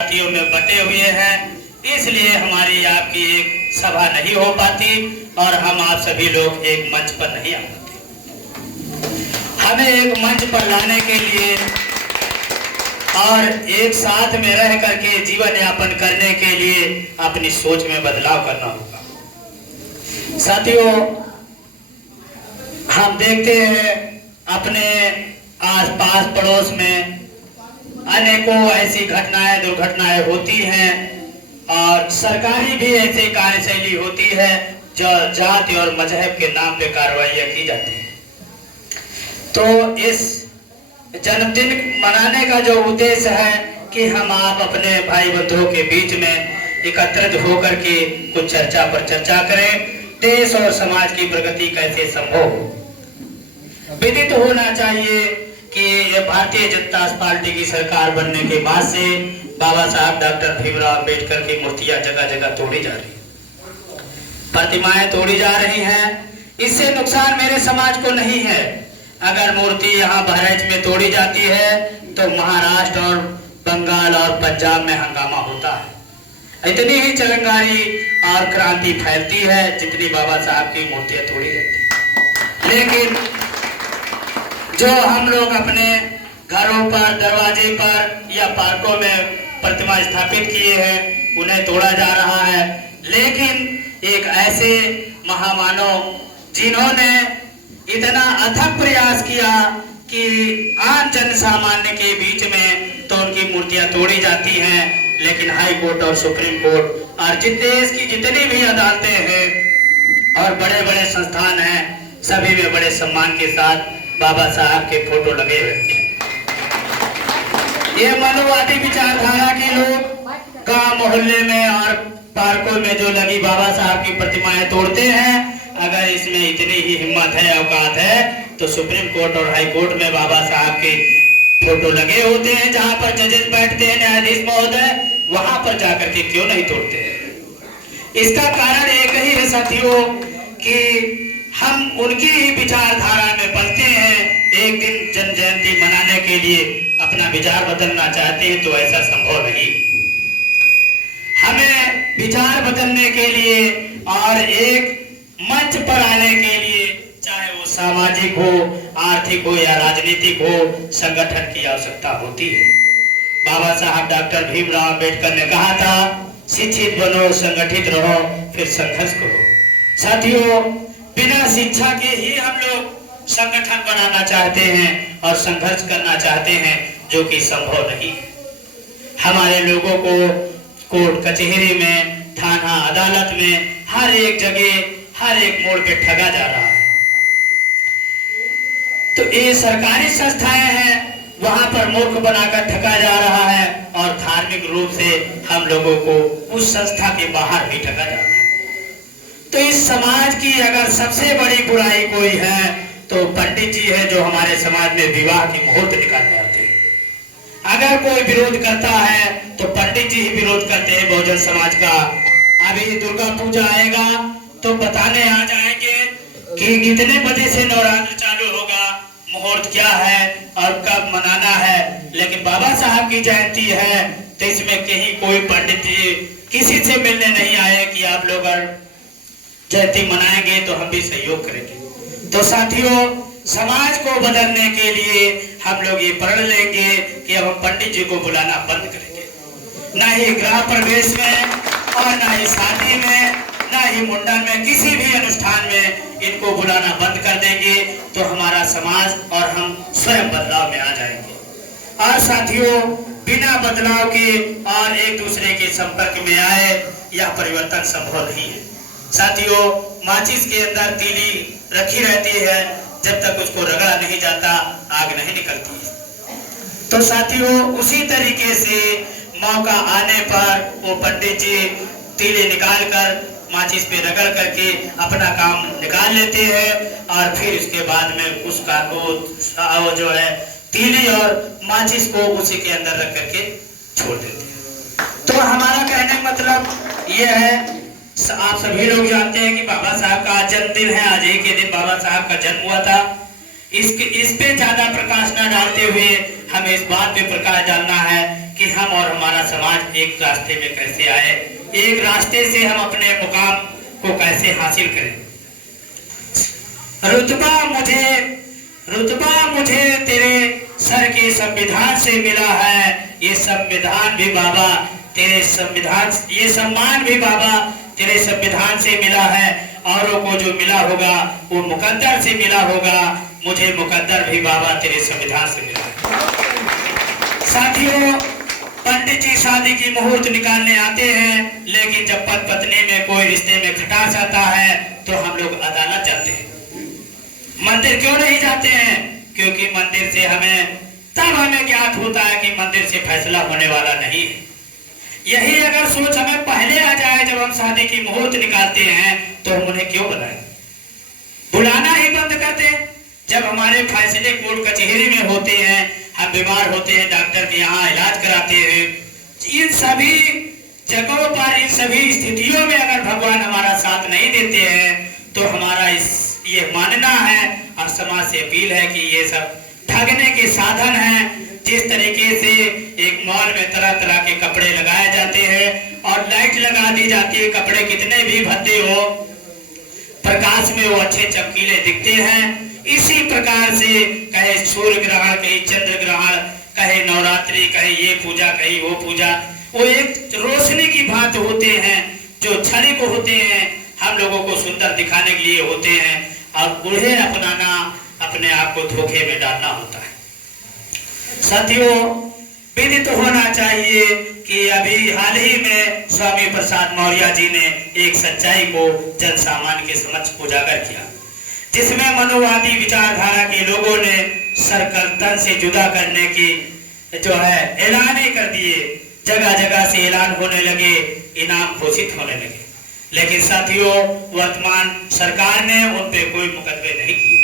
पार्टियों में बटे हुए हैं, इसलिए हमारी आपकी एक सभा नहीं हो पाती और हम आप सभी लोग एक मंच पर नहीं आ पाते। हमें एक मंच पर लाने के लिए और एक साथ में रह करके जीवन यापन करने के लिए अपनी सोच में बदलाव करना होगा। साथियों, हम देखते हैं अपने आसपास पड़ोस में अनेकों ऐसी घटनाएं दुर्घटनाएं होती हैं और सरकारी भी ऐसी कार्यशैली होती है जो जाति और मजहब के नाम पे कार्रवाइयां की जाती हैं। तो इस जन्मदिन मनाने का जो उद्देश्य है कि हम आप अपने भाई बंधुओं के बीच में एकत्रित होकर के कुछ चर्चा पर चर्चा करें। देश और समाज की प्रगति कैसे संभव हो। विदित होना चाहिए कि भारतीय जनता पार्टी की सरकार बनने के बाद से बाबा साहब डॉक्टर भीमराव अंबेडकर की मूर्तियां जगह जगह तोड़ी जा रही, प्रतिमाएं तोड़ी जा रही हैं। इससे नुकसान मेरे समाज को नहीं है। अगर मूर्ति यहाँ बहराइच में तोड़ी जाती है तो महाराष्ट्र और बंगाल और पंजाब में हंगामा होता है। इतनी ही चलंगारी और क्रांति फैलती है जितनी बाबा साहब की मूर्तियां तोड़ी जाती है। लेकिन जो हम लोग अपने घरों पर, दरवाजे पर या पार्कों में प्रतिमा स्थापित किए हैं उन्हें तोड़ा जा रहा है। लेकिन एक ऐसे महामानव जिन्होंने इतना अथक प्रयास किया कि आम जन सामान्य के बीच में तो उनकी मूर्तियां तोड़ी जाती हैं, लेकिन हाई कोर्ट और सुप्रीम कोर्ट और देश की जितनी भी अदालतें हैं और बड़े बड़े संस्थान हैं, सभी में बड़े सम्मान के साथ बाबा साहब के फोटो लगे हुए हैं। ये मनोवादी विचारधारा के लोग गांव मोहल्ले में और पार्कों में जो लगी बाबा साहब की प्रतिमाएं तोड़ते हैं। अगर इसमें इतनी ही हिम्मत है, औकात है, तो सुप्रीम कोर्ट और हाई कोर्ट में बाबा साहब के फोटो लगे होते हैं, जहां पर जजेस बैठते हैं, न्यायाधीश महोदय, वहां पर जाकर के क्यों नहीं तोड़ते हैं। इसका कारण एक ही है साथियों कि हम उनकी ही विचारधारा में पलते हैं। एक दिन जन्म जयंती मनाने के लिए अपना विचार बदलना चाहते हैं तो ऐसा संभव नहीं। हमें विचार बदलने के लिए और एक मंच पर आने के लिए, चाहे वो सामाजिक हो, आर्थिक हो या राजनीतिक हो, संगठन की आवश्यकता होती है। बाबा साहब डॉक्टर भीमराव अंबेडकर ने कहा था, शिक्षित बनो, संगठित रहो, फिर संघर्ष करो। साथियों, बिना शिक्षा के ही हम लोग संगठन बनाना चाहते हैं और संघर्ष करना चाहते हैं, जो कि संभव नहीं। हमारे लोगों को कोर्ट कचहरी में, थाना अदालत में, हर एक जगह, हर एक मोड़ पे ठगा जा रहा है। तो ये सरकारी संस्थाएं हैं, वहां पर मूर्ख बनाकर ठगा जा रहा है और धार्मिक रूप से हम लोगों को उस संस्था के बाहर भी ठगा जा रहा है। तो इस समाज की अगर सबसे बड़ी बुराई कोई है तो पंडित जी है, जो हमारे समाज में विवाह की मुहूर्त निकालने आते हैं। अगर कोई विरोध करता है तो पंडित जी ही विरोध करते हैं बहुजन समाज का। अभी दुर्गा पूजा आएगा तो बताने आ जाएंगे कि कितने बजे से नवरात्र चालू होगा, मुहूर्त क्या है और कब मनाना है। लेकिन बाबा साहब की जयंती है तो इसमें कहीं कोई पंडित जी किसी से मिलने नहीं आए कि आप लोग जयंती मनाएंगे तो हम भी सहयोग करेंगे। तो साथियों, समाज को बदलने के लिए हम लोग ये प्रण लेंगे कि अब हम पंडित जी को बुलाना बंद करेंगे। ना ही गृह प्रवेश में और ना ही शादी में, ना ही मुंडन में, किसी भी अनुष्ठान में इनको बुलाना बंद कर देंगे तो हमारा समाज और हम स्वयं बदलाव में आ जाएंगे। और साथियों, बिना बदलाव के और एक दूसरे के संपर्क में आए यह परिवर्तन संभव नहीं है। साथियों, माचिस के अंदर तीली रखी रहती है, जब तक उसको रगड़ा नहीं जाता आग नहीं निकलती है। तो साथियों, उसी तरीके से मौका आने पर वो पंडित जी तीली निकालकर माचिस पे रगड़ करके अपना काम निकाल लेते हैं और फिर उसके बाद में उसका वो जो है तीली और माचिस को उसी के अंदर रख करके छोड़ देते हैं। तो हमारा कहने का मतलब ये है, आप सभी लोग जानते हैं कि बाबा साहब का आज जन्मदिन है। आज ही के दिन बाबा साहब का जन्म हुआ था। इस पे ज्यादा प्रकाश न डालते हुए हमें इस बात पे प्रकाश डालना है कि हम और हमारा समाज एक रास्ते में कैसे आए, एक रास्ते से हम अपने मुकाम को कैसे हासिल करें। रुतबा मुझे तेरे सर के संविधान से मिला है, ये संविधान भी बाबा तेरे संविधान, ये सम्मान भी बाबा तेरे संविधान से मिला है। औरों को जो मिला होगा वो मुकद्दर से मिला होगा, मुझे मुकद्दर भी बाबा तेरे संविधान से मिला है। साथियों, पंडित जी शादी की मुहूर्त निकालने आते हैं, लेकिन जब पति पत्नी में कोई रिश्ते में खटास आता है तो हम लोग अदालत जाते हैं। मंदिर क्यों नहीं जाते हैं? क्योंकि मंदिर से हमें ज्ञात होता है कि मंदिर से फैसला होने वाला नहीं है। यही अगर सोच हमें पहले आ जाए जब हम शादी की मुहूर्त निकालते हैं तो हम उन्हें क्यों बुलाएं? बुलाना ही बंद कर दें। जब हमारे फैसले कोर्ट कचहरी में होते हैं, हम बीमार होते हैं, डॉक्टर के यहाँ इलाज कराते हैं, इन सभी जगहों पर, इन सभी स्थितियों में अगर भगवान हमारा साथ नहीं देते हैं तो हमारा ये मानना है और समाज से अपील है कि ये सब ठगने के साधन हैं। जिस तरीके से एक मॉल में तरह तरह के कपड़े लगाए जाते हैं और लाइट लगा दी जाती है, कपड़े कितने भी भद्दे हो, प्रकाश में वो अच्छे चमकीले दिखते हैं। इसी प्रकार से कहे सूर्य ग्रहण, कहीं चंद्र ग्रहण, कहे नवरात्रि, कहे ये पूजा, कहीं वो पूजा, वो एक रोशनी की भांत होते हैं जो क्षणिक होते हैं, हम लोगों को सुंदर दिखाने के लिए होते हैं और उन्हें अपनाना, अपने आप को धोखे में डालना होता है। साथियों, विदित होना चाहिए कि अभी हाल ही में स्वामी प्रसाद मौर्य जी ने एक सच्चाई को जन सामान्य के समक्ष उजागर किया, जिसमें मनोवादी विचारधारा के लोगों ने सरकर्तन से जुदा करने की जो है ऐलान कर दिए। जगह जगह से ऐलान होने लगे, इनाम घोषित होने लगे, लेकिन साथियों वर्तमान सरकार ने उन पे कोई मुकदमे नहीं किए।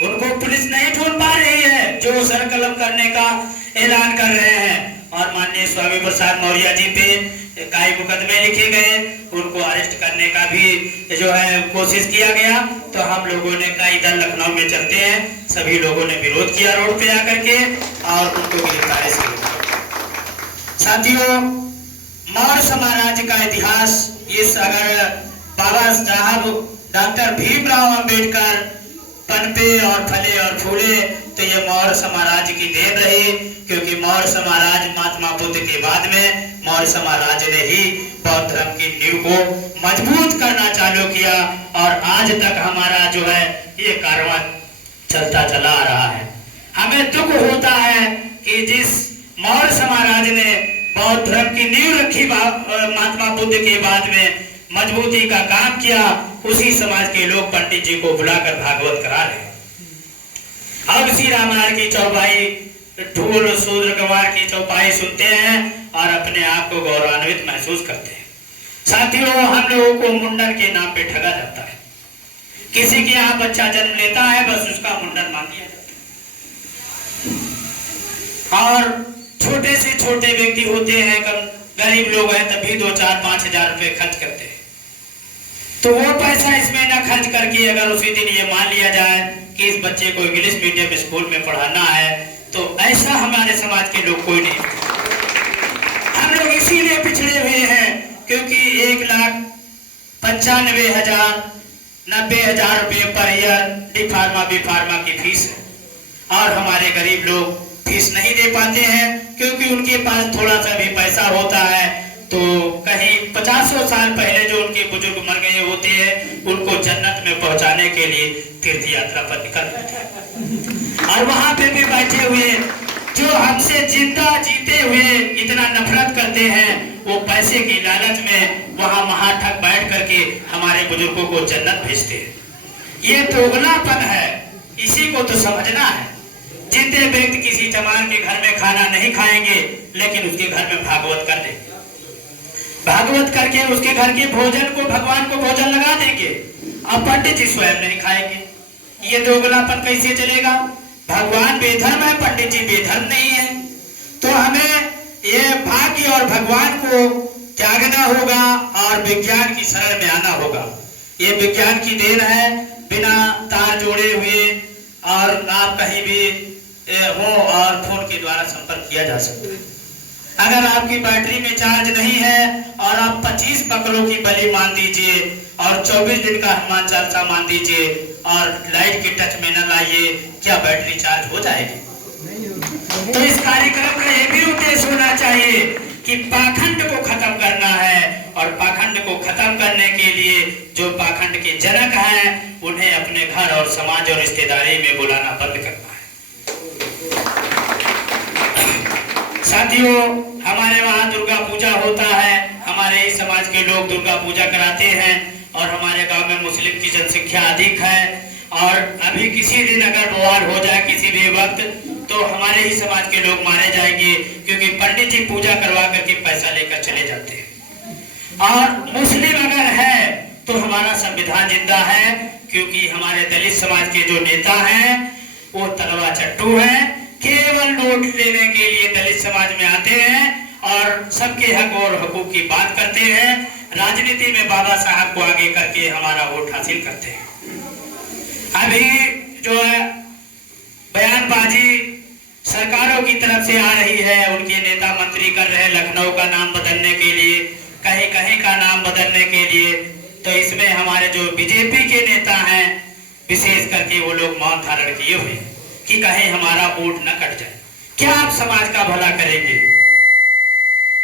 उनको पुलिस नहीं ढूंढ पा रही है जो सर कलम करने का ऐलान कर रहे हैं। और माननीय स्वामी प्रसाद मौर्य जी पे कई मुकदमे लिखे गए, उनको अरेस्ट करने का भी जो है कोशिश किया गया। तो हम लोगों ने कई दल लखनऊ में चलते हैं, सभी लोगों ने विरोध किया रोड पे आकर के और उनको गिरफ्तारी से रोका। साथियों, मौर्य साम्राज्य का इतिहास, इस अगर बाबा साहब डॉक्टर भीमराव अंबेडकर पनपे और फले और फूले तो ये मौर्य साम्राज्य की देन रही, क्योंकि मौर्य साम्राज्य महात्मा बुद्ध के बाद में मौर्य साम्राज्य ने ही बौद्ध धर्म की नींव को मजबूत करना चालू किया और आज तक हमारा जो है ये कारवां चलता चला आ रहा है। हमें दुख होता है कि जिस मौर्य साम्राज्य ने बौद्ध धर्म की नींव रखी महात्मा बुद्ध के बाद में मजबूती का काम किया, उसी समाज के लोग पंडित जी को बुलाकर भागवत करा रहे हैं। अब श्री रामायण की चौपाई, ढोल शूद्र गवार की चौपाई सुनते हैं और अपने आप को गौरवान्वित महसूस करते हैं। साथियों, हम लोगों को मुंडन के नाम पे ठगा जाता है। किसी के यहाँ बच्चा जन्म लेता है, बस उसका मुंडन मांग लिया जाता है। और छोटे से छोटे व्यक्ति होते हैं, गरीब लोग हैं, तभी 2-4-5 हजार रुपए खर्च करते हैं। तो वो पैसा इसमें न खर्च करके अगर उसी दिन ये मान लिया जाए कि इस बच्चे को इंग्लिश मीडियम स्कूल में पढ़ाना है, तो ऐसा हमारे समाज के लोग कोई नहीं। हम लोग इसीलिए पिछड़े हुए हैं क्योंकि 1,95,000 90,000 रुपये पर year D pharma B pharma की फीस है और हमारे गरीब लोग फीस नहीं दे पाते हैं क्योंकि उनके पास थोड़ा सा भी पैसा होता है तो कहीं 50 साल पहले जो उनके बुजुर्ग मर गए होते हैं उनको जन्नत में पहुंचाने के लिए तीर्थ यात्रा पर निकल जाते हैं और वहां पे भी बैठे हुए जो हमसे जिंदा जीते हुए इतना नफरत करते हैं, वो पैसे की लालच में वहां महाठग बैठ करके हमारे बुजुर्गों को जन्नत भेजते हैं। ये दोगलापन है, इसी को तो समझना है। जिंदे व्यक्ति किसी चमार के घर में खाना नहीं खाएंगे लेकिन उसके घर में भागवत कर देंगे, भागवत करके उसके घर के भोजन को भगवान को भोजन लगा देंगे और पंडित जी स्वयं नहीं खाएंगे। ये दोगलापन कैसे चलेगा? भगवान बेधर्म है, पंडित जी बेधर्म नहीं है। तो हमें ये भाग्य और भगवान को त्यागना होगा और विज्ञान की शरण में आना होगा। ये विज्ञान की देन है, बिना तार जोड़े हुए और आप कहीं भी हो और फोन के द्वारा संपर्क किया जा सकता है। अगर आपकी बैटरी में चार्ज नहीं है और आप 25 बकरों की बलि मान दीजिए और 24 दिन का हनुमान चालीसा मान दीजिए और लाइट के टच में न लाइए, क्या बैटरी चार्ज हो जाएगी? तो इस कार्यक्रम का यह भी उद्देश्य होना चाहिए कि पाखंड को खत्म करना है, और पाखंड को खत्म करने के लिए जो पाखंड के जनक हैं उन्हें अपने घर और समाज और रिश्तेदारी में बुलाना बंद करना है। साथियों, हमारे वहाँ दुर्गा पूजा होता है, हमारे ही समाज के लोग दुर्गा पूजा कराते हैं और हमारे गांव में मुस्लिम की जनसंख्या अधिक है, और अभी किसी दिन अगर बवाल हो जाए किसी भी वक्त तो हमारे ही समाज के लोग मारे जाएंगे, क्योंकि पंडित जी पूजा करवा करके पैसा लेकर चले जाते हैं। और मुस्लिम अगर है तो हमारा संविधान जिंदा है, क्योंकि हमारे दलित समाज के जो नेता हैं वो तलवा चट्टू हैं, केवल नोट लेने के लिए दलित समाज में आते हैं और सबके हक और हकूक की बात करते हैं, राजनीति में बाबा साहब को आगे करके हमारा वोट हासिल करते हैं। अभी जो है बयानबाजी सरकारों की तरफ से आ रही है, उनके नेता मंत्री कर रहे हैं लखनऊ का नाम बदलने के लिए, कहीं कहीं का नाम बदलने के लिए। तो इसमें हमारे जो बीजेपी के नेता हैं विशेष करके वो लोग मौन धारण किए हुए कि कहीं हमारा वोट न कट जाए। क्या आप समाज का भला करेंगे?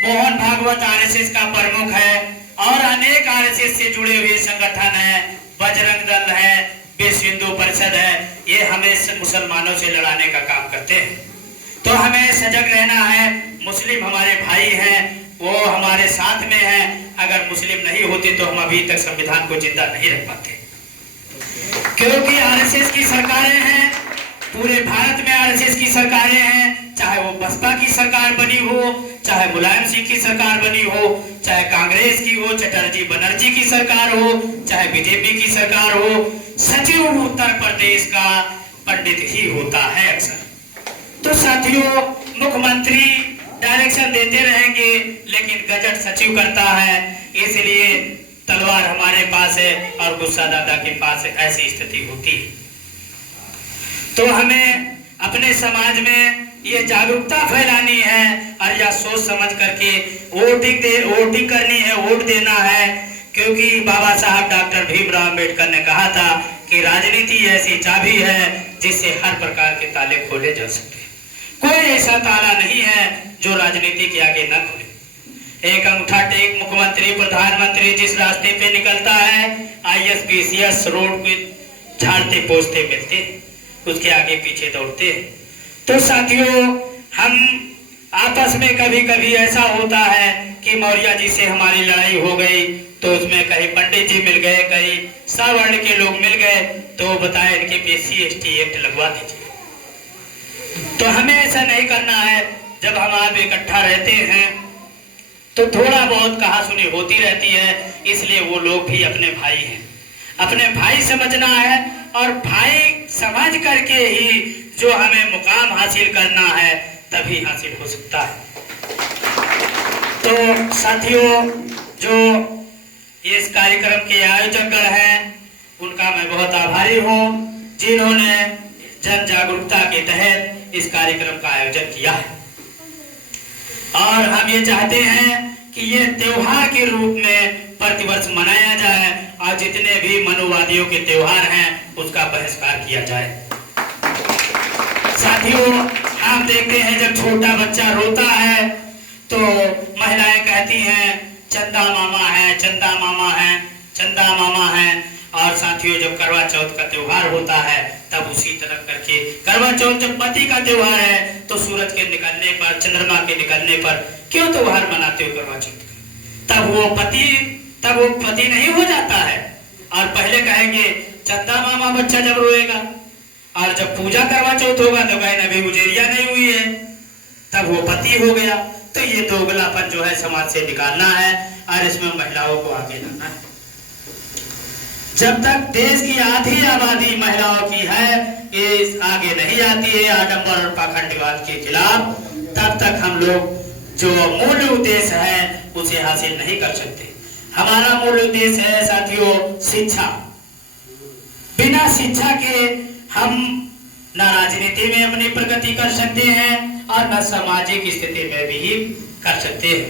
मोहन भागवत आरएसएस का प्रमुख है और अनेक आरएसएस से जुड़े हुए संगठन है, बजरंग दल है, विश्व हिंदू परिषद है, ये हमें मुसलमानों से लड़ाने का काम करते हैं। तो हमें सजग रहना है। मुस्लिम हमारे भाई हैं, वो हमारे साथ में हैं। अगर मुस्लिम नहीं होते तो हम अभी तक संविधान को जिंदा नहीं रख पाते, क्योंकि आरएसएस की सरकारें हैं, पूरे भारत में आरएसएस की सरकारें हैं, चाहे वो बसपा की सरकार बनी हो, चाहे मुलायम सिंह की सरकार बनी हो, चाहे कांग्रेस की हो, चटर्जी बनर्जी की सरकार हो, चाहे बीजेपी की सरकार हो, सचिव उत्तर प्रदेश का पंडित ही होता है अक्सर। तो साथियों, मुख्यमंत्री डायरेक्शन देते रहेंगे लेकिन गजट सचिव करता है, इसलिए तलवार हमारे पास है और गुस्सा दादा के पास है, ऐसी स्थिति होती है। तो हमें अपने समाज में ये जागरूकता फैलानी है और यह सोच समझ करके वोटिंग करनी है, वोट देना है, क्योंकि बाबा साहब डॉक्टर भीमराव अम्बेडकर ने कहा था कि राजनीति ऐसी चाबी है जिससे हर प्रकार के ताले खोले जा सकते हैं। कोई ऐसा ताला नहीं है जो राजनीति के आगे न खुले। एक अंगूठा टेक मुख्यमंत्री प्रधानमंत्री जिस रास्ते पे निकलता है, ISPCS रोड पे झाड़ते पोछते मिलते, उसके आगे पीछे दौड़ते। तो साथियों, हम आपस में कभी कभी ऐसा होता है कि मौर्य जी से हमारी लड़ाई हो गई तो उसमें कहीं पंडित जी मिल गए, कहीं सवर्ण के लोग मिल गए, तो बताए इनके पे SC/ST एक्ट लगवा दीजिए। तो हमें ऐसा नहीं करना है। जब हम आप इकट्ठा रहते हैं तो थोड़ा बहुत कहा सुनी होती रहती है, इसलिए वो लोग भी अपने भाई हैं, अपने भाई समझना है और भाई समझ करके ही जो हमें मुकाम हासिल करना है तभी हासिल हो सकता है। तो साथियों, जो इस कार्यक्रम के आयोजकगण हैं उनका मैं बहुत आभारी हूँ, जिन्होंने जन जागरूकता के तहत इस कार्यक्रम का आयोजन किया है। और हम ये चाहते हैं कि ये त्योहार के रूप में प्रतिवर्ष मनाया जाए और जितने भी मनुवादियों के त्योहार हैं उसका बहिष्कार किया जाए। साथियों, हम देखते हैं जब छोटा बच्चा रोता है तो महिलाएं कहती हैं चंदा मामा है, चंदा मामा है, चंदा मामा है। और साथियों, जब करवा चौथ का त्योहार होता है तब उसी तरह करके करवा चौथ जब पति का त्योहार है तो सूरज के निकलने पर, चंद्रमा के निकलने पर क्यों त्योहार मनाते हो करवा चौथ का? तब वो पति नहीं हो जाता है। और पहले कहेंगे चंदा मामा बच्चा जब रोएगा, और जब पूजा करवा चौथ होगा तो कहें अभी गुजेरिया नहीं हुई है, तब वो पति हो गया। तो ये दोगलापन जो है समाज से निकालना है और इसमें महिलाओं को आगे लाना है। जब तक देश की आधी आबादी महिलाओं की है, ये आगे नहीं आती है आडंबर और पाखंडवाद के खिलाफ, तब तक हम लोग जो मूल उद्देश्य है उसे हासिल नहीं कर सकते। हमारा मूल उद्देश्य है साथियों शिक्षा। बिना शिक्षा के हम न राजनीति में अपनी प्रगति कर सकते हैं और न सामाजिक स्थिति में भी कर सकते हैं।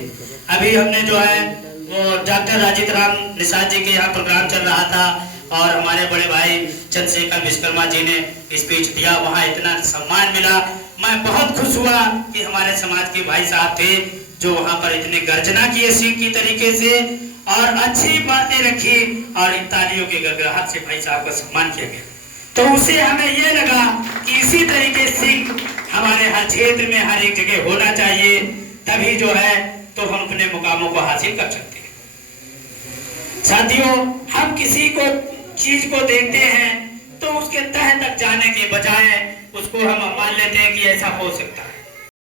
अभी हमने जो है वो डॉक्टर राजित राम निषाद जी के यहाँ प्रोग्राम चल रहा था और हमारे बड़े भाई चंद्रशेखर विश्वकर्मा जी ने स्पीच दिया, वहाँ इतना सम्मान मिला। मैं बहुत खुश हुआ कि हमारे समाज के भाई साहब थे जो वहाँ पर इतने गर्जना किए सिंह की तरीके से और अच्छी बातें रखी और इन तालियों के गड़गड़ाहट से भाई साहब का सम्मान किया गया। तो उसे हमें ये लगा कि इसी तरीके सिंह हमारे हर क्षेत्र में हर एक जगह होना चाहिए, तभी जो है तो हम अपने मुकामों को हासिल कर सकते हैं। साथियों, हम किसी को चीज को देखते हैं तो उसके तह तक जाने के बजाय उसको हम मान लेते हैं कि ऐसा हो सकता है।